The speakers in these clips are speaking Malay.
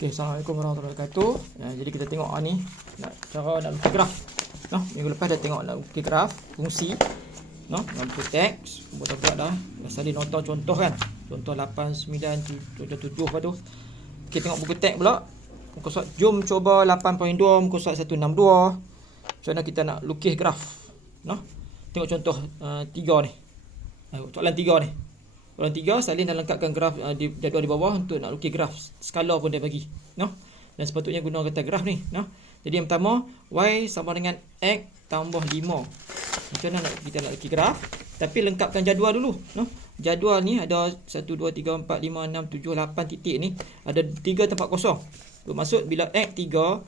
Okay, Assalamualaikum warahmatullahi wabarakatuh. Jadi kita tengok ni cara nak lukis graf. Minggu lepas dah tengok nak lukis graf fungsi. Nak lukis teks, buat dah. Biasa dia nonton contoh kan. Contoh 8, 9, 7 lepas tu. Kita tengok buku teks pula. Muka surat jom cuba 8.2, muka surat 162. Macam mana kita nak lukis graf. Tengok contoh 3 ni. Soalan 3 ni. Soalan 3, salin dan lengkapkan graf di jadual di bawah untuk nak lukis graf. Skala pun dia bagi. Dan sepatutnya guna kata graf ni. Jadi yang pertama, Y sama dengan X tambah 5. Macam mana kita nak lukis graf? Tapi lengkapkan jadual dulu. Jadual ni ada 1, 2, 3, 4, 5, 6, 7, 8 titik ni. Ada 3 tempat kosong. Bermaksud bila X 3,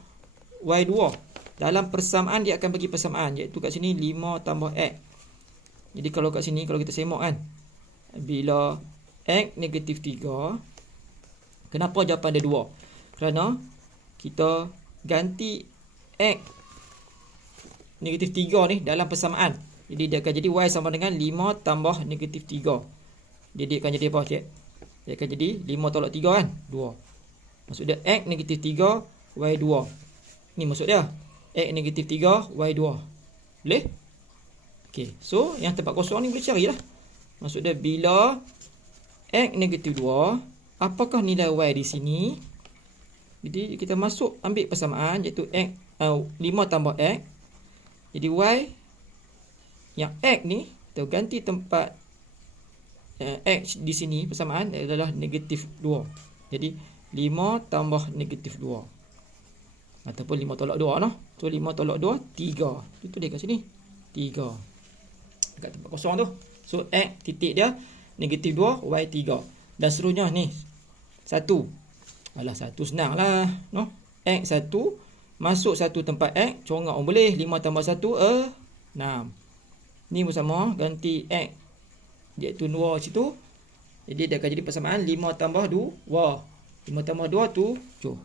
Y 2. Dalam persamaan dia akan bagi persamaan. Iaitu kat sini 5 tambah X. Jadi kalau kat sini, kalau kita semak kan. Bila X negatif 3, kenapa jawapan dia 2? Kerana kita ganti X negatif 3 ni dalam persamaan. Jadi dia akan jadi Y sama dengan 5 tambah negatif 3. Jadi dia akan jadi apa? Cik? Dia akan jadi 5 tolak 3 kan? 2. Maksud dia X negatif 3, Y 2. Ni maksud dia. X negatif 3, Y 2. Boleh? Okay. So yang tempat kosong ni boleh carilah. Maksud dia bila X negatif 2, apakah nilai Y di sini? Jadi kita masuk ambil persamaan iaitu X 5 tambah X. Jadi Y yang X ni kita ganti tempat X di sini persamaan adalah negatif 2. Jadi 5 tambah negatif 2. Ataupun 5 tolak 2 So 5 tolak 2, 3. Itu dia kat sini. 3. Dekat tempat kosong tu. So X titik dia negatif 2, Y 3. Dan seterusnya ni 1. Alah 1 senang lah. X 1 masuk 1 tempat X, corang boleh. 5 tambah 1, 6. Ni bersama ganti X iaitu 2 situ. Jadi dia akan jadi persamaan 5 tambah 2. 5 tambah 2 tu 7.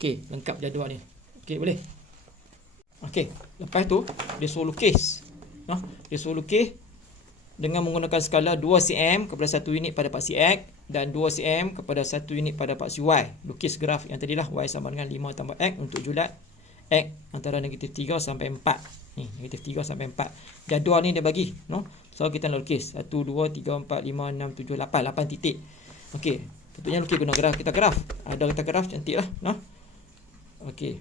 Okey, lengkap jadual ni. Okey, boleh. Okey, lepas tu dia suruh lukis. Dia suruh lukis dengan menggunakan skala 2 cm kepada 1 unit pada paksi X dan 2 cm kepada 1 unit pada paksi Y. Lukis graf yang tadilah Y sama dengan 5 tambah X untuk julat X antara negatif 3 sampai 4. Ni, negatif 3 sampai 4. Jadual ni dia bagi. So kita nak lukis 1, 2, 3, 4, 5, 6, 7, 8. 8 titik. Okey. Tentunya lukis guna graf. Kita graf. Ada kata graf cantik lah. Okey.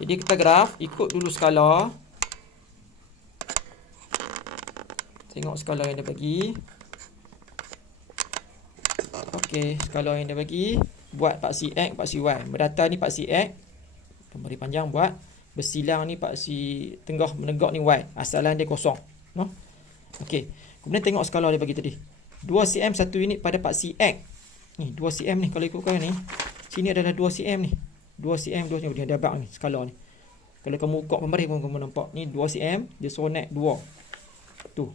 Jadi kita graf. Ikut dulu skala. Tengok skala yang dia bagi. Okey, skala yang dia bagi. Buat paksi X, paksi Y. Berdata ni paksi X. Pemberi panjang buat. Bersilang ni paksi tengah menegak ni Y. Asalan dia kosong. Okey. Kemudian tengok skala dia bagi tadi. 2 cm 1 unit pada paksi X. Ni 2 cm ni kalau ikutkan ni. Sini adalah 2 cm ni. 2 cm, 2 cm. Dia ada abang ni skala ni. Kalau kamu ukur pemberi pun kamu nampak. Ni 2 cm. Dia suruh naik 2. Tu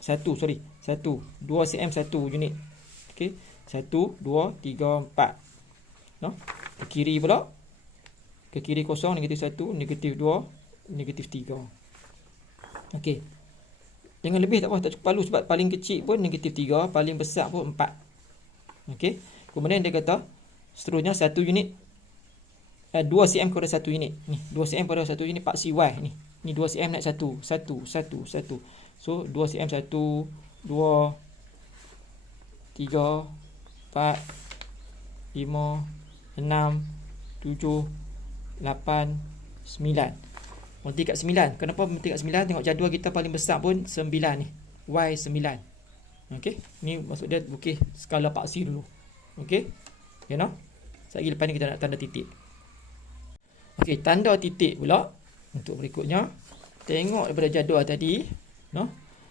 1 sorry 1 2 cm 1 unit. Okey, 1 2 3 4. Ke kiri pula, ke kiri kosong negatif 1 negatif 2 negatif 3. Okey, jangan lebih tak apa, tak cukup palu sebab paling kecil pun negatif 3, paling besar pun 4. Okey, kemudian dia kata seterusnya 1 unit 2 cm kepada 1 unit. Ni 2 cm kepada 1 unit paksi Y ni. Ni 2 cm naik 1. So 2 cm 1 2 3 4 5 6 7 8 9. Berhenti kat 9. Kenapa berhenti kat 9? Tengok jadual kita paling besar pun 9 ni. Y 9. Okey, ni maksud dia lukis skala paksi dulu. Okey. Sekejap lepas ni kita nak tanda titik. Okey, tanda titik pula untuk berikutnya. Tengok daripada jadual tadi,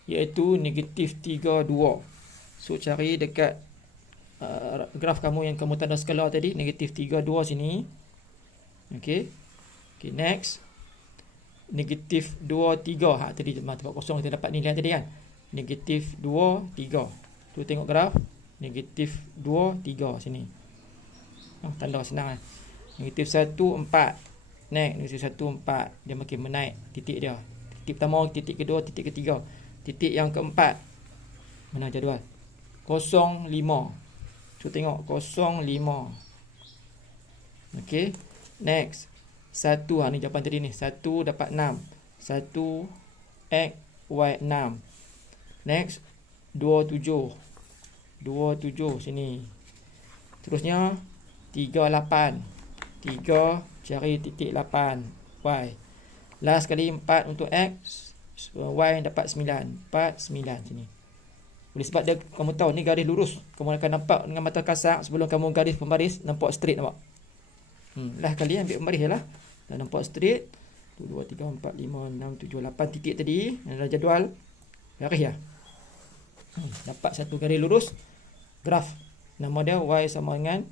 iaitu negatif 3, 2. So cari dekat graf kamu yang kamu tanda skala tadi, negatif 3, 2 sini. Okey. Okey, next. Negatif 2, 3. Tadi tempat kosong kita dapat nilai tadi kan. Negatif 2, 3. Tu tengok graf. Negatif 2, 3 sini. Tanda senang kan. Negatif 1, 4. Naik negatif 1, 4. Dia makin menaik titik dia. Titik pertama, titik kedua, titik ketiga. Titik yang keempat. Mana jadual? 0, 5. Cuba tengok 0,5. Okey. Next. 1 ni jawapan tadi ni. 1 dapat 6. 1 X Y 6. Next 27. 27 sini. Terusnya 38. 3 cari titik 8 Y. Last kali 4 untuk X. Y dapat 9. 4 9 sini. Oleh sebab dia, kamu tahu ni garis lurus. Kamu akan nampak dengan mata kasar sebelum kamu garis pembaris, nampak straight nampak. Lah kali ambil pembaris lah. Dah nampak straight. 1 2 3 4 5 6 7 8 titik tadi dalam jadual garis ya. Dapat satu garis lurus graf. Nama dia Y sama dengan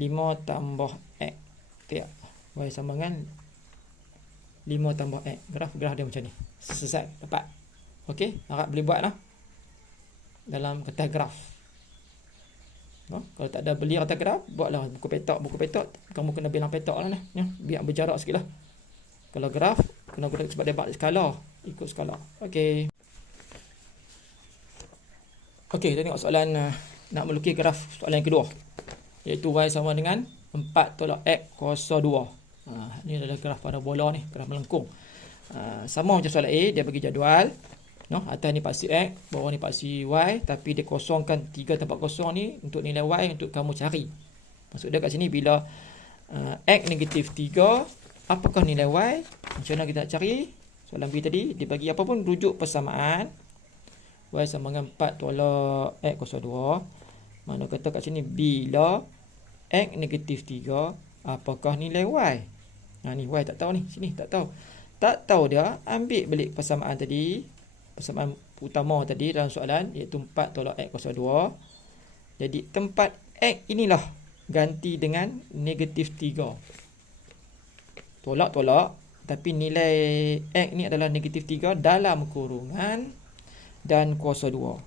5 tambah X. Betul tak? Y sama dengan 5 tambah X. Graf dia macam ni. Selesai. Dapat. Okey, harap boleh buat lah dalam kertas graf. Kalau tak ada beli kertas graf, buatlah buku petok. Kamu kena bilang petok lah ya, biar berjarak sikit lah. Kalau graf kena guna sebab dia buat skala, ikut skala. Okey, kita tengok soalan nak melukis graf soalan yang kedua, iaitu Y sama dengan 4 tolak X kuasa 2. Ni adalah graf parabola ni, graf melengkung. Sama macam soalan A, dia bagi jadual. Atas ni paksi X, bawah ni paksi Y, tapi dia kosongkan 3 tempat kosong ni untuk nilai Y untuk kamu cari. Maksud dia kat sini bila X negatif 3, apakah nilai Y? Macam mana kita nak cari? Soalan B tadi, dia bagi apa pun rujuk persamaan. Y sama dengan 4 tolak X kuasa 2. Mana kata kat sini bila X negatif 3, apakah nilai Y? Ni Y tak tahu ni, sini tak tahu. Tak tahu dia, ambil balik persamaan tadi. Persamaan utama tadi dalam soalan, iaitu 4 tolak X kuasa 2. Jadi tempat X inilah ganti dengan negatif 3. Tolak, tapi nilai X ni adalah negatif 3 dalam kurungan dan kuasa 2.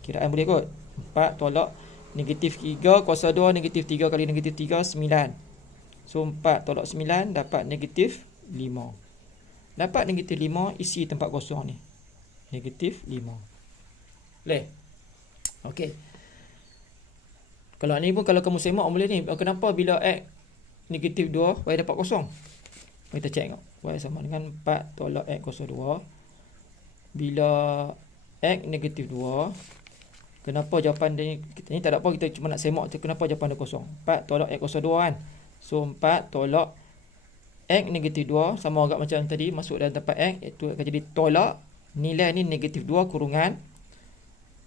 Kiraan boleh kot. 4 tolak negatif 3 kuasa 2, negatif 3 kali negatif 3, 9. So 4 tolak 9 dapat negatif 5. Dapat negatif 5, isi tempat kosong ni. Negatif 5. Boleh? Okey. Kalau ni pun kalau kamu semak boleh ni. Kenapa bila X negatif 2, Y dapat kosong? Kita cek tengok. Y sama dengan 4 tolak X kuasa 2. Bila X negatif 2, kenapa jawapan dia ni tak ada apa, kita cuma nak semak tu kenapa jawapan dia kosong. 4 tolak X kuasa 2 kan. So 4 tolak X negatif 2 sama agak macam tadi, masuk dalam tempat X, iaitu akan jadi tolak nilai ni negatif 2 kurungan.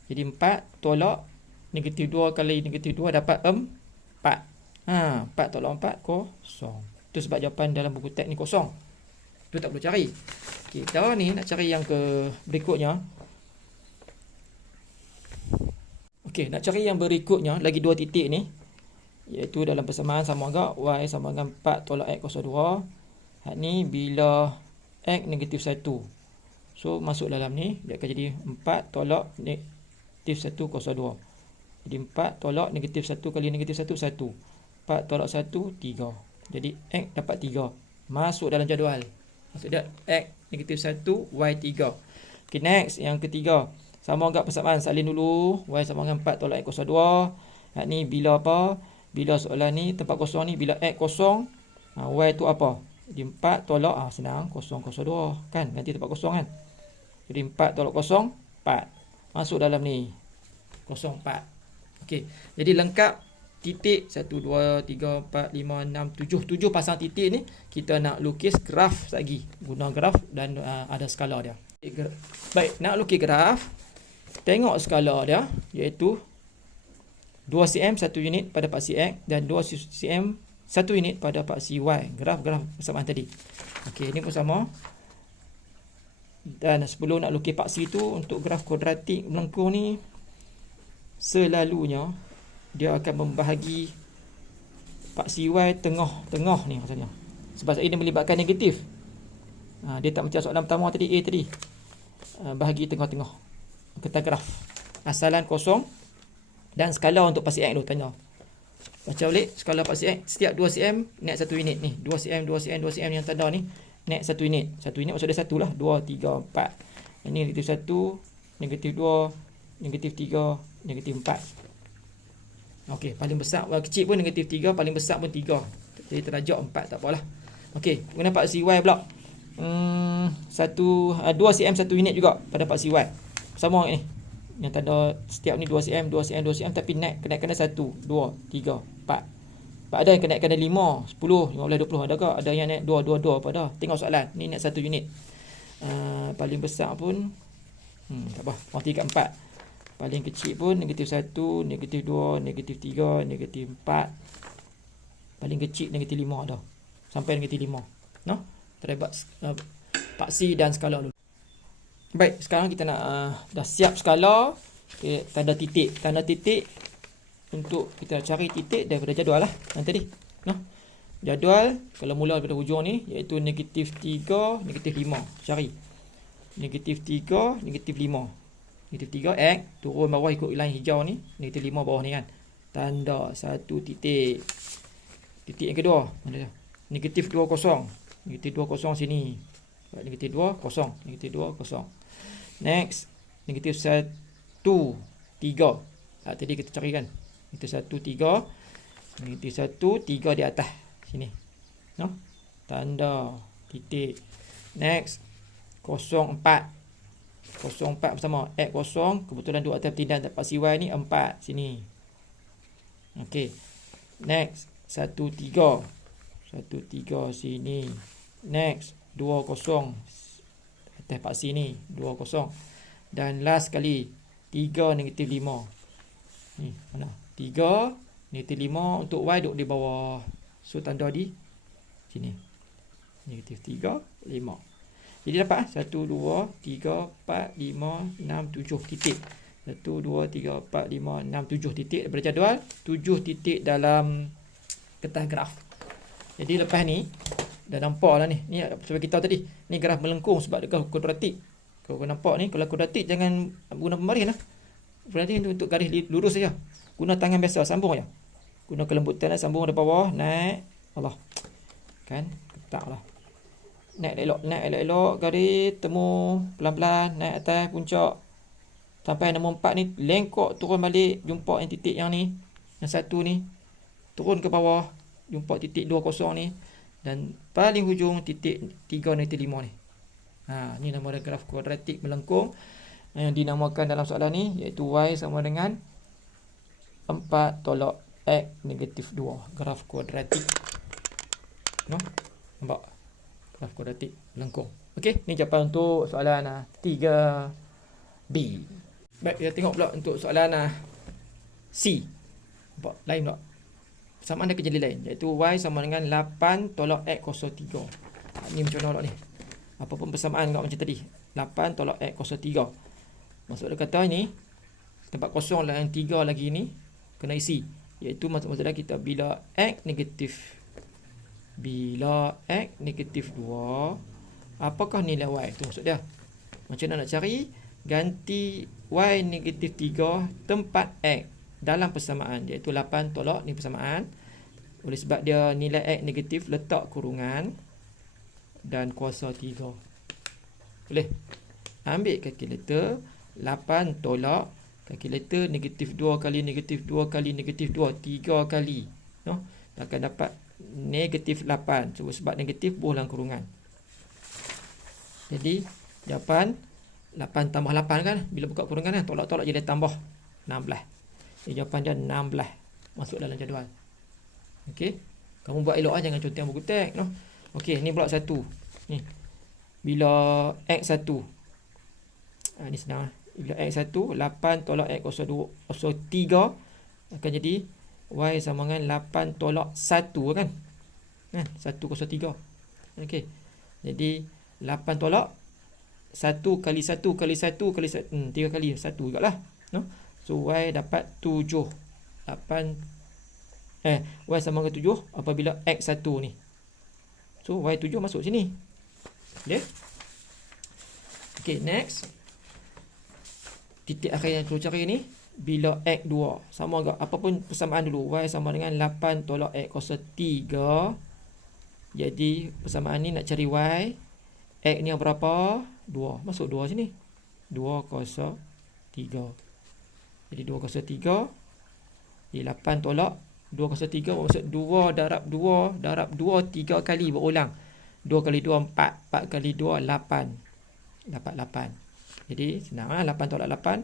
Jadi 4 tolak negatif 2 kali negatif 2 dapat 4. 4 tolak 4 kosong. Itu sebab jawapan dalam buku teks ni kosong. Itu tak perlu cari. Kita ni nak cari yang ke berikutnya. Okey, nak cari yang berikutnya lagi 2 titik ni, iaitu dalam persamaan sama agak Y sama dengan 4 tolak X kuasa 2. Hak ni bila X negatif 1. So masuk dalam ni, dia akan jadi 4 tolak negatif 1 kuasa 2. Jadi 4 tolak negatif 1 kali negatif 1, 1. 4 tolak 1, 3. Jadi X dapat 3. Masuk dalam jadual. Maksud dia X negatif 1, Y 3. Okay, next yang ketiga. Sama agak persamaan, salin dulu. Y sama dengan 4 tolak X kuasa 2. Hak ni bila apa? Bila soalan ni tempat kosong ni, bila X kosong, Y tu apa? Jadi 4 tolak, senang, kosong kuasa 2. Kan, ganti tempat kosong kan. Jadi 4 tolak kosong, 4. Masuk dalam ni. 0, 4. Okey. Jadi lengkap titik 1, 2, 3, 4, 5, 6, 7. 7 pasang titik ni kita nak lukis graf lagi. Guna graf dan ada skala dia. Baik, nak lukis graf. Tengok skala dia, iaitu 2 cm 1 unit pada paksi X dan 2 cm 1 unit pada paksi Y. Graf-graf persamaan tadi. Okey, ini pun sama. Dan sebelum nak lukis paksi tu, untuk graf kuadratik melengkung ni, selalunya dia akan membahagi paksi Y tengah-tengah ni maksudnya. Sebab dia melibatkan negatif. Dia tak macam soalan pertama tadi, A tadi. Bahagi tengah-tengah. Kertas graf. Asalan kosong. Dan skala untuk paksi X tu tanya. Baca balik skala paksi X. Setiap 2 cm naik 1 unit ni. 2 cm, 2 cm, 2 cm yang tanda ni naik 1 unit. 1 unit maksud dia 1 lah. 2, 3, 4. Ini negatif 1, negatif 2, negatif 3, negatif 4. Okey, paling besar kecil pun negatif 3, paling besar pun 3. Jadi terajak 4 tak apalah. Okey, guna paksi Y pula. 2 cm 1 unit juga pada paksi Y. Sama ni. Yang tanda setiap ni 2 cm, 2 cm, 2 cm tapi kenaikan 1, 2, 3, 4. Ada yang kenaikan 5, 10, 15, 20 ada ke? Ada yang naik 2, 2, 2 apa dah. Tengok soalan. Ni naik 1 unit. Paling besar pun tak apa, 3/4. Paling kecil pun negatif 1, negatif 2, negatif 3, negatif 4. Paling kecil negatif 5 dah. Sampai negatif 5. No? Terlibat paksi dan skala dulu. Baik, sekarang kita nak dah siap skala. Okay, tanda titik. Tanda titik untuk kita cari titik daripada jadual lah yang tadi. No? Jadual kalau mula daripada hujung ni iaitu negatif 3, negatif 5. Cari. Negatif 3, negatif 5. Negatif 3 X turun bawah ikut line hijau ni, negatif 5 bawah ni kan. Tanda satu titik. Titik yang kedua mana dia? Negatif 2, 0. Negatif 2, 0 sini. Negatif 2, 0. Negatif 2, 0. Next, negatif 1, 3. Tadi kita cari kan. Negatif 1, 3. Negatif 1, 3 di atas sini. No? Tanda titik. Next, 0, 4. 0, 4 bersama X 0. Kebetulan duduk atas tindan paksi Y ni 4 sini. Okey. Next, 1, 3. 1, 3 sini. Next, 2, 0. Atas paksi ni 2, 0. Dan last kali 3, negatif 5. Ni mana? 3, negatif 5 untuk Y duduk di bawah. So tanda di sini. Negatif 3, 5. Jadi dapat 1, 2, 3, 4, 5, 6, 7 titik. 1, 2, 3, 4, 5, 6, 7 titik daripada jadual. 7 titik dalam kertas graf. Jadi lepas ni dah nampak lah ni. Ni sebab kita tadi. Ni graf melengkung sebab dia kuadratik. Kalau kau nampak ni, kalau kuadratik jangan guna pembaris lah. Kuadratik untuk garis lurus saja. Guna tangan biasa, sambung je. Guna kelembutan sambung dari bawah, naik. Allah. Kan? Ketak lah. Naik elok-elok garis, temu pelan-pelan, naik atas puncak. Sampai nombor 4 ni, lengkok turun balik, jumpa yang titik yang ni. Yang satu ni. Turun ke bawah, jumpa titik 20 ni. Dan paling hujung titik 3 negatif 5 ni. Ni nama dia graf kuadratik melengkung. Yang dinamakan dalam soalan ni, iaitu Y sama dengan 4 tolak X negatif 2. Graf kuadratik. No? Nampak? Graf kuadratik melengkung. Okey, ni jawapan untuk soalan 3B. Baik, kita tengok pula untuk soalan C. Nampak? Lain pula. Persamaan dia kejadian lain. Iaitu Y sama dengan 8 tolak X kuasa 3. Ni macam mana pula ni? Apa pun persamaan kat macam tadi. 8 tolak X kuasa 3. Maksud dia kata ni, tempat kosong lah yang 3 lagi ni, kena isi. Iaitu maksudnya kita bila X negatif 2, apakah nilai Y? Itu maksud dia. Macam mana nak cari? Ganti Y negatif 3 tempat X dalam persamaan. Iaitu 8 tolak ni persamaan. Oleh sebab dia nilai X negatif, letak kurungan dan kuasa 3. Boleh? Ambil kalkulator. 8 tolak kalkulator negatif 2 kali negatif 2 kali negatif 2. 3 kali. No? Akan dapat negatif 8. Sebab negatif buang dalam kurungan. Jadi jawapan 8 tambah 8 kan. Bila buka kurungan kan, tolak-tolak jadi tambah 16. Jadi jawapan dia 16. Masuk dalam jadual. Okey. Kamu buat elok lah, jangan contoh buku teks. No? Okey, ni pula 1. Ni. Bila X1. Ni senang. Bila X1, 8 tolak X kuasa 2, kuasa 3 akan jadi Y sama dengan 8 tolak 1 kan? 1 kuasa 3. Okey. Jadi 8 tolak 1 kali 1 kali 1 kali 1. 3 kali 1 jugalah. No? So Y dapat 7. Y sama dengan 7 apabila X1 ni. So Y7 masuk sini. Okay. Okay, next. Titik akhir yang perlu cari ni. Bila X2 sama agak apapun persamaan dulu. Y sama dengan 8 tolak X kuasa 3. Jadi persamaan ni nak cari Y. X ni yang berapa? 2. Masuk 2 sini. 2 kuasa 3. Jadi 2 kuasa 3. Jadi 8 tolak 203 maksud 2 darab 2 darab 2 3 kali berulang. 2 kali 2 4, 4 kali 2 8. Dapat 8. Jadi senang lah, 8 tolak 8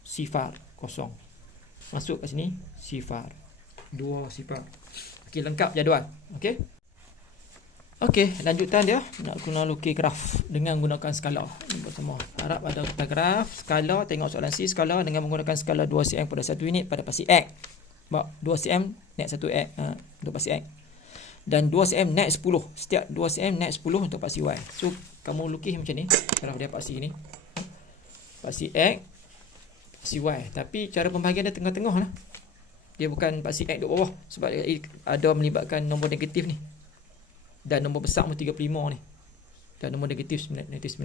sifar, kosong. Masuk kat sini sifar. 2 sifar. Okey, lengkap jadual. Okey. Okey, lanjutan dia nak guna lukis graf dengan menggunakan skala. Ini semua. Harap ada kita graf, skala, tengok soalan C, skala dengan menggunakan skala 2 cm pada 1 unit pada pasti X. 2 cm naik 1 X untuk pasti X. Dan 2 cm naik 10. Setiap 2 cm naik 10 untuk pasti Y. So, kamu lukis macam ni. Graf dia pasti ni. Pasti X, pasti Y. Tapi cara pembahagian dia tengah-tengah lah. Dia bukan pasti X duduk bawah. Sebab ada melibatkan nombor negatif ni. Dan nombor besar pun 35 ni. Dan nombor negatif 19.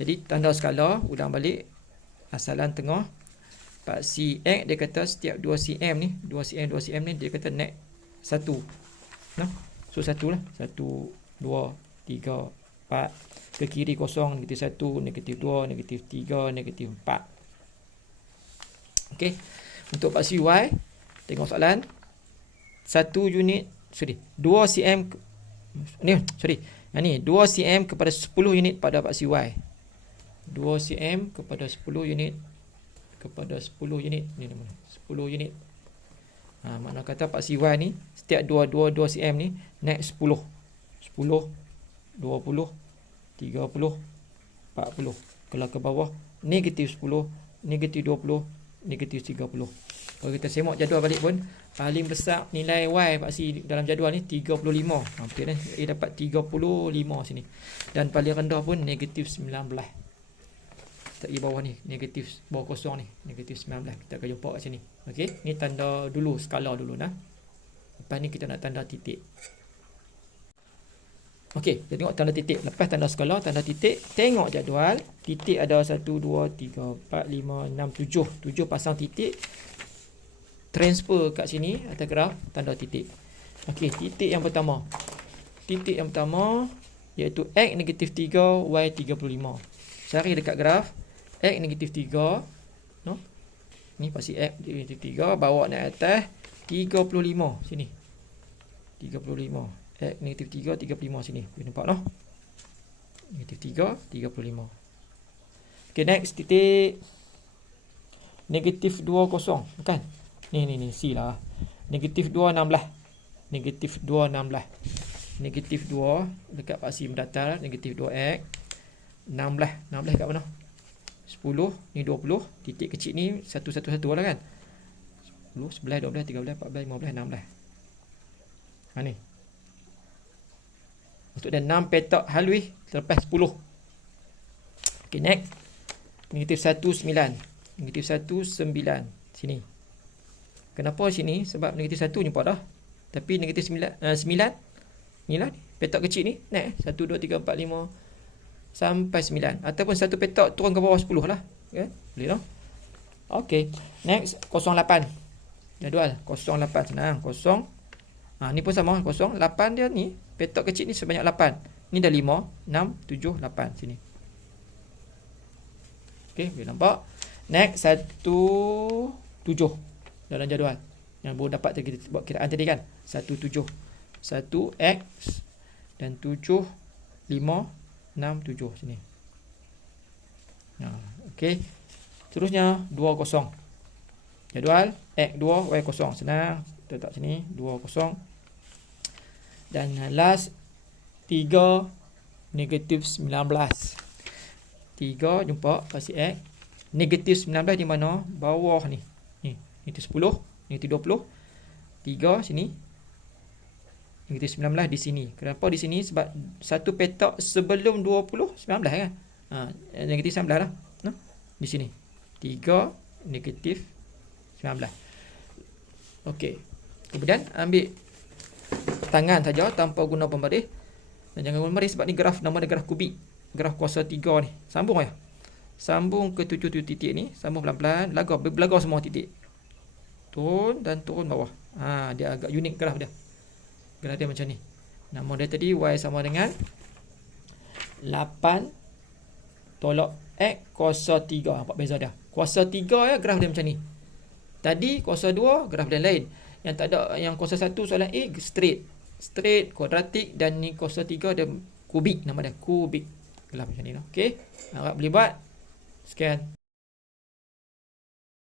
Jadi tanda skala, ulang balik. Asalan tengah. Paksi X dia kata setiap 2 cm ni, 2 cm ni dia kata naik 1. Nah. So 1 lah. 1, 2, 3, 4. Ke kiri kosong, negatif 1, negatif 2, negatif 3, negatif 4. Okey. Untuk paksi Y, tengok soalan. 2 cm ni 2 cm kepada 10 unit pada paksi Y. 2 cm kepada 10 unit kepada 10 unit ni nama 10 unit. Makna kata paksi Y ni setiap 2 cm ni naik 10. 10, 20, 30, 40. Kalau ke bawah negatif 10, negatif 20, negatif 30. Kalau kita semak jadual balik pun, paling besar nilai Y paksi dalam jadual ni 35. Betul kan? A dapat 35 sini. Dan paling rendah pun negatif 19. Kita pergi bawah ni, negatif bawah kosong ni, negatif 19. Kita akan jumpa kat sini. Okey, ni tanda dulu, skala dulu nah. Lepas ni kita nak tanda titik. Okey, kita tengok tanda titik. Lepas tanda skala, tanda titik, tengok jadual. Titik ada 1, 2, 3, 4, 5, 6, 7. 7 pasang titik. Transfer kat sini atas graf tanda titik. Okey, titik yang pertama. Titik yang pertama iaitu X negatif 3, Y 35. Cari dekat graf X negatif 3, no? Ni pasti X negatif 3, bawa naik atas 35 sini. 35. X negatif 3, 35 sini. Boleh nampak no? Negatif 3, 35. Okey, next titik negatif 2, kosong. Bukan? Ni C lah. Negatif 2, 16. Negatif 2, 16. Negatif 2 dekat paksi mendatar, negatif 2x. 16 kat mana? 10, ni 20. Titik kecil ni 1, 1, 1 lah kan? 10, 11, 12, 13, 14, 15, 16. Ni. Maksud dia 6 petak halus terlepas 10. Okay, next. Negatif 1, 9. Negatif 1, 9. Sini. Kenapa sini? Sebab negatif 1 jumpa dah. Tapi negatif 9 ni lah. Petak kecil ni. Naik. 1, 2, 3, 4, 5. Sampai 9. Ataupun satu petak turun ke bawah 10 lah. Okay? Boleh tak? Okay. Next. 08. Jadual. 08. Senang. 0. Ni pun sama. 0. 8 dia ni. Petak kecil ni sebanyak 8. Ni dah 5. 6. 7. 8. Sini. Okay. Boleh nampak. Next. 1. 7. Dalam jadual. Yang baru dapat kita buat kiraan tadi kan. 1, 7. 1 X. Dan 7. 5. 6, 7 sini. Okey. Terusnya 2, 0. Jadual X 2 Y 0. Senang. Kita letak sini 2, 0. Dan last 3 negatif 19. 3 jumpa pasti X. Negatif 19 di mana? Bawah ni. Ni negatif 10, negatif 20. 3 sini. Negatif 19 di sini. Kenapa di sini? Sebab satu petak sebelum 20, 19 kan? Negatif 19 lah. No? Di sini. 3 negatif 19. Okey. Kemudian ambil tangan saja tanpa guna pembaris. Dan jangan guna pembaris sebab ni graf, nama dia graf kubik. Graf kuasa 3 ni. Sambung ya. Sambung ke 7 titik ni. Sambung pelan-pelan. Belagar semua titik. Turun dan turun bawah. Dia agak unik graf dia. Graf dia macam ni. Nama dia tadi Y sama dengan 8 tolak X kuasa 3. Nampak beza dia. Kuasa 3 ya, graf dia macam ni. Tadi kuasa 2 graf dia lain. Yang tak ada, yang kuasa 1 soalan A straight, kuadratik, dan ni kuasa 3 dia kubik, nama dia kubik. Graf macam ni lah. Okey. Harap boleh buat. Sekian.